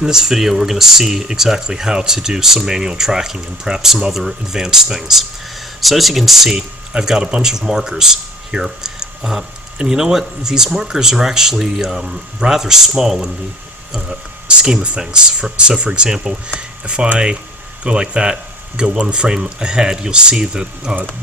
In this video we're going to see exactly how to do some manual tracking and perhaps some other advanced things. So as you can see, I've got a bunch of markers here, and you know what? These markers are actually rather small in the scheme of things. So for example, if I go like that, go one frame ahead, you'll see that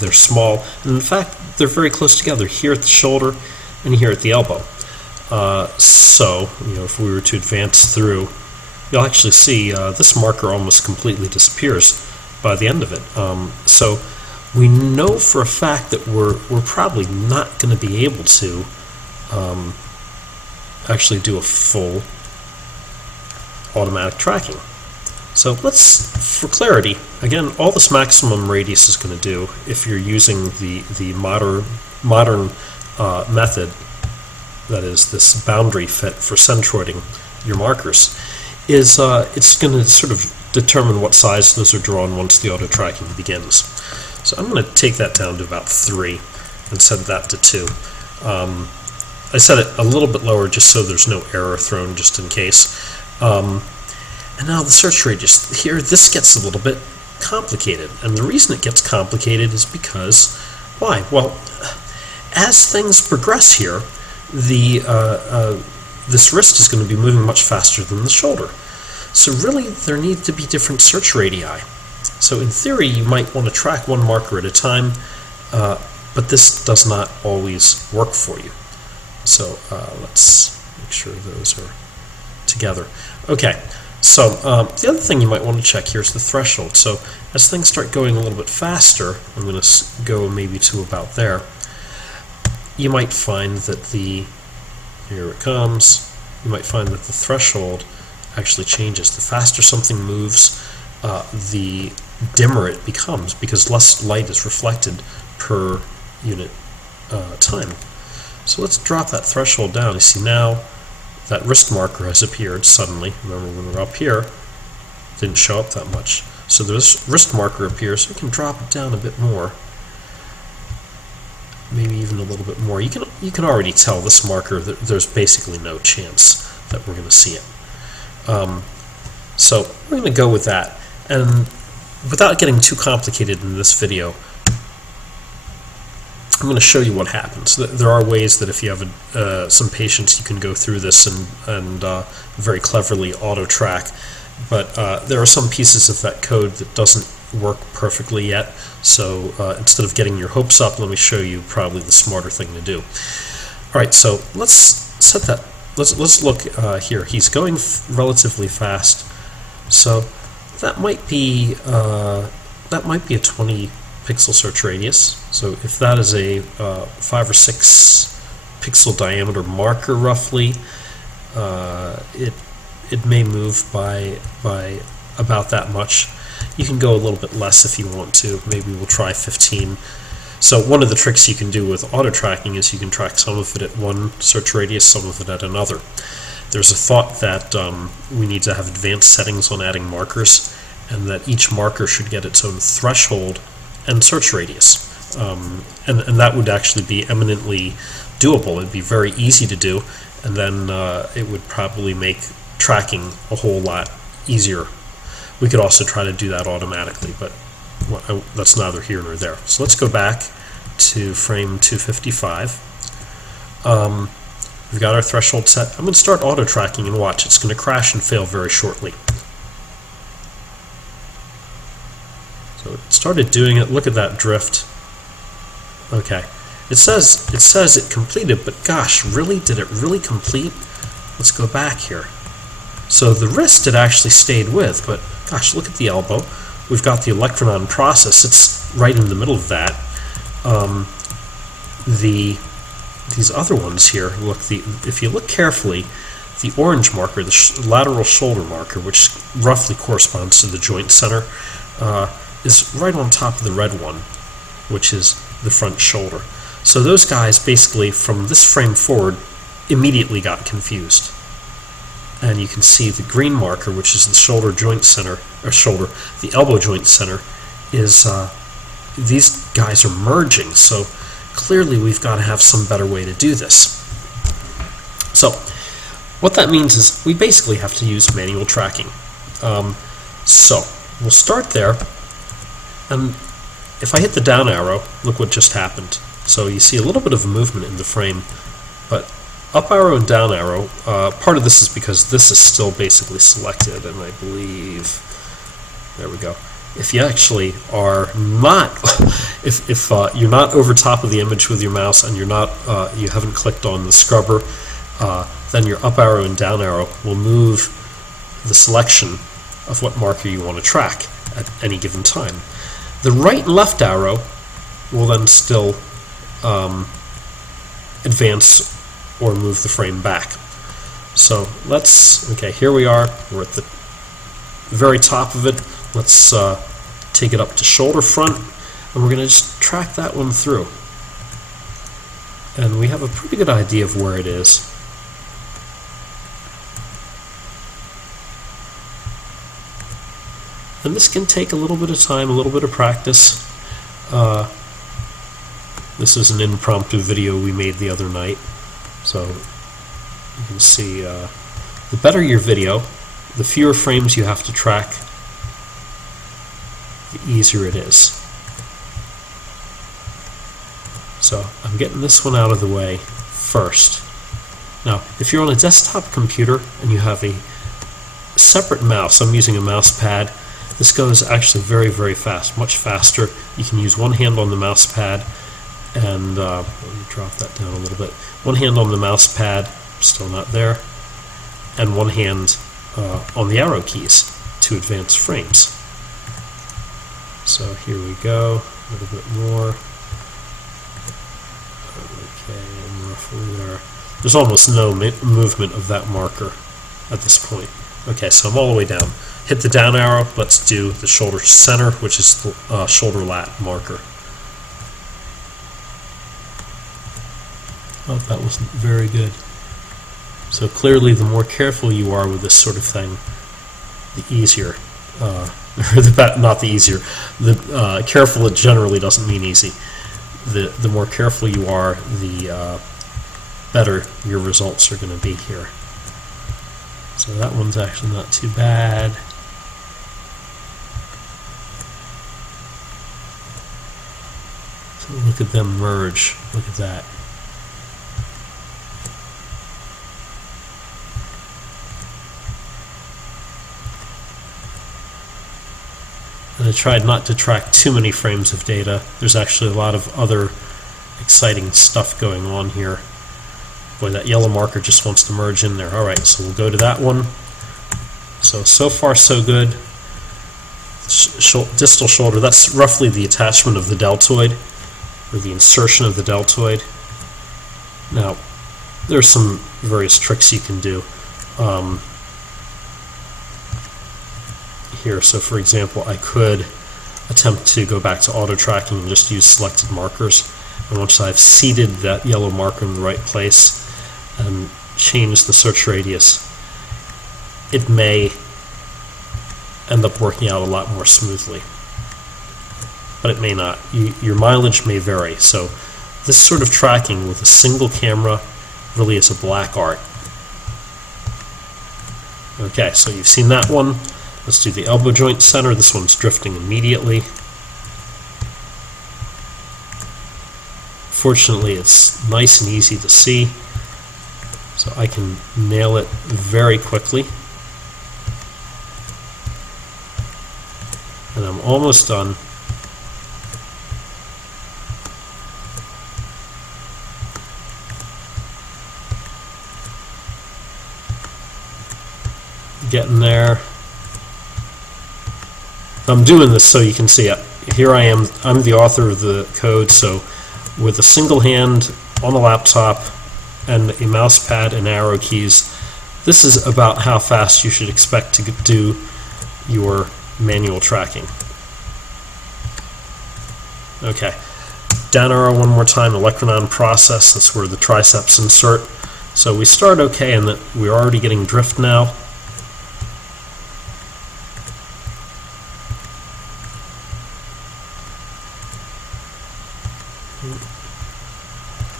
they're small, and in fact they're very close together here at the shoulder and here at the elbow. So if we were to advance through, you'll actually see this marker almost completely disappears by the end of it. So we know for a fact that we're probably not going to be able to actually do a full automatic tracking. So let's, for clarity, again, all this maximum radius is going to do, if you're using the modern method, that is this boundary fit for centroiding your markers, is it's going to sort of determine what size those are drawn once the auto tracking begins. So I'm going to take that down to about 3 and set that to 2. I set it a little bit lower just so there's no error thrown, just in case. And now the search radius here, this gets a little bit complicated, and the reason it gets complicated is because why? Well, as things progress here, this wrist is going to be moving much faster than the shoulder. So really, there need to be different search radii. So in theory, you might want to track one marker at a time, but this does not always work for you. So let's make sure those are together. Okay, so the other thing you might want to check here is the threshold. So as things start going a little bit faster, I'm going to go maybe to about there, you might find that here it comes, you might find that the threshold actually changes. The faster something moves, the dimmer it becomes, because less light is reflected per unit time. So let's drop that threshold down. You see now that wrist marker has appeared suddenly. Remember, when we were up here, it didn't show up that much. So this wrist marker appears, so we can drop it down a bit more. Maybe even a little bit more. You can already tell this marker that there's basically no chance that we're going to see it. So we're going to go with that. And without getting too complicated in this video, I'm going to show you what happens. There are ways that if you have some patience, you can go through this and very cleverly auto-track. But there are some pieces of that code that doesn't work perfectly yet. So instead of getting your hopes up, let me show you probably the smarter thing to do. All right, so let's set that. Let's look here. He's going relatively fast, so that might be a 20 pixel search radius. So if that is a 5 or 6 pixel diameter marker, roughly, it may move by about that much. You can go a little bit less if you want to. Maybe we'll try 15. So one of the tricks you can do with auto tracking is you can track some of it at one search radius, some of it at another. There's a thought that we need to have advanced settings on adding markers, and that each marker should get its own threshold and search radius. And that would actually be eminently doable. It'd be very easy to do, and then it would probably make tracking a whole lot easier. We could also try to do that automatically, but that's neither here nor there. So let's go back to frame 255. We've got our threshold set. I'm going to start auto tracking and watch. It's going to crash and fail very shortly. So it started doing it. Look at that drift. Okay. It says it completed, but gosh, really? Did it really complete? Let's go back here. So the wrist it actually stayed with, but gosh, look at the elbow. We've got the electron process. It's right in the middle of that. These other ones here, look. If you look carefully, the orange marker, the lateral shoulder marker, which roughly corresponds to the joint center, is right on top of the red one, which is the front shoulder. So those guys basically, from this frame forward, immediately got confused. And you can see the green marker, which is the shoulder joint center, or the elbow joint center, is these guys are merging. So clearly we've got to have some better way to do this. So What that means is we basically have to use manual tracking. So we'll start there, and if I hit the down arrow, look what just happened. So you see a little bit of movement in the frame, but up arrow and down arrow, part of this is because this is still basically selected, and I believe, there we go. If you actually are not, if you're not over top of the image with your mouse and you're not, you haven't clicked on the scrubber, then your up arrow and down arrow will move the selection of what marker you want to track at any given time. The right and left arrow will then still advance or move the frame back. So okay, here we are, we're at the very top of it. Let's take it up to shoulder front, and we're going to just track that one through. And we have a pretty good idea of where it is. And this can take a little bit of time, a little bit of practice. This is an impromptu video we made the other night. So you can see the better your video, the fewer frames you have to track, the easier it is. So I'm getting this one out of the way first. Now, if you're on a desktop computer and you have a separate mouse, I'm using a mouse pad. This goes actually very, very fast, much faster. You can use one hand on the mouse pad, and let me drop that down a little bit. One hand on the mouse pad, still not there, and one hand on the arrow keys to advance frames. So here we go, a little bit more. Okay, I'm roughly there. There's almost no movement of that marker at this point. Okay, so I'm all the way down. Hit the down arrow, let's do the shoulder center, which is the shoulder lat marker. Oh, that wasn't very good. So clearly the more careful you are with this sort of thing, the easier, not the easier, the careful it generally doesn't mean easy. The more careful you are, the better your results are going to be here. So that one's actually not too bad. So look at them merge. Look at that. And I tried not to track too many frames of data. There's actually a lot of other exciting stuff going on here. Boy, that yellow marker just wants to merge in there. Alright, so we'll go to that one. So far so good. Distal shoulder, that's roughly the attachment of the deltoid, or the insertion of the deltoid. Now, there's some various tricks you can do here. So for example, I could attempt to go back to auto tracking and just use selected markers. And once I've seated that yellow marker in the right place and change the search radius, it may end up working out a lot more smoothly. But it may not. Your mileage may vary. So this sort of tracking with a single camera really is a black art. Okay, so you've seen that one. Let's do the elbow joint center. This one's drifting immediately. Fortunately, it's nice and easy to see, so I can nail it very quickly. And I'm almost done. Getting there. I'm doing this so you can see it. Here I am. I'm the author of the code, so with a single hand on a laptop and a mouse pad and arrow keys, this is about how fast you should expect to do your manual tracking. Okay, down arrow one more time, electronon process, that's where the triceps insert. So we start okay, and we're already getting drift now.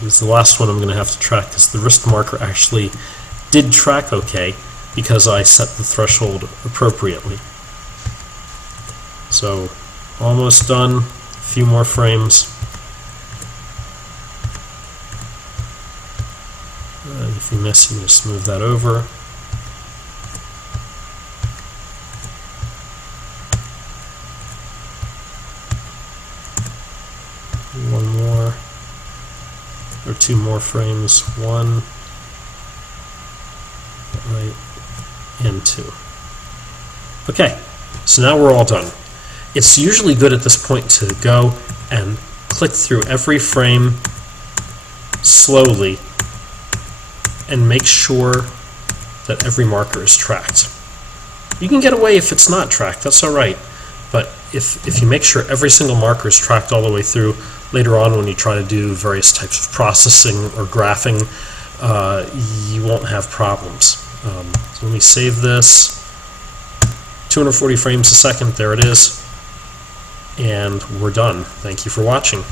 This is the last one I'm going to have to track, because the wrist marker actually did track okay because I set the threshold appropriately. So almost done, a few more frames. Anything missing, just move that over. One more, or two more frames, one, right, and two. Okay, so now we're all done. It's usually good at this point to go and click through every frame slowly and make sure that every marker is tracked. You can get away if it's not tracked, that's alright, but if you make sure every single marker is tracked all the way through, later on when you try to do various types of processing or graphing, you won't have problems. So let me save this. 240 frames a second, there it is. And we're done. Thank you for watching.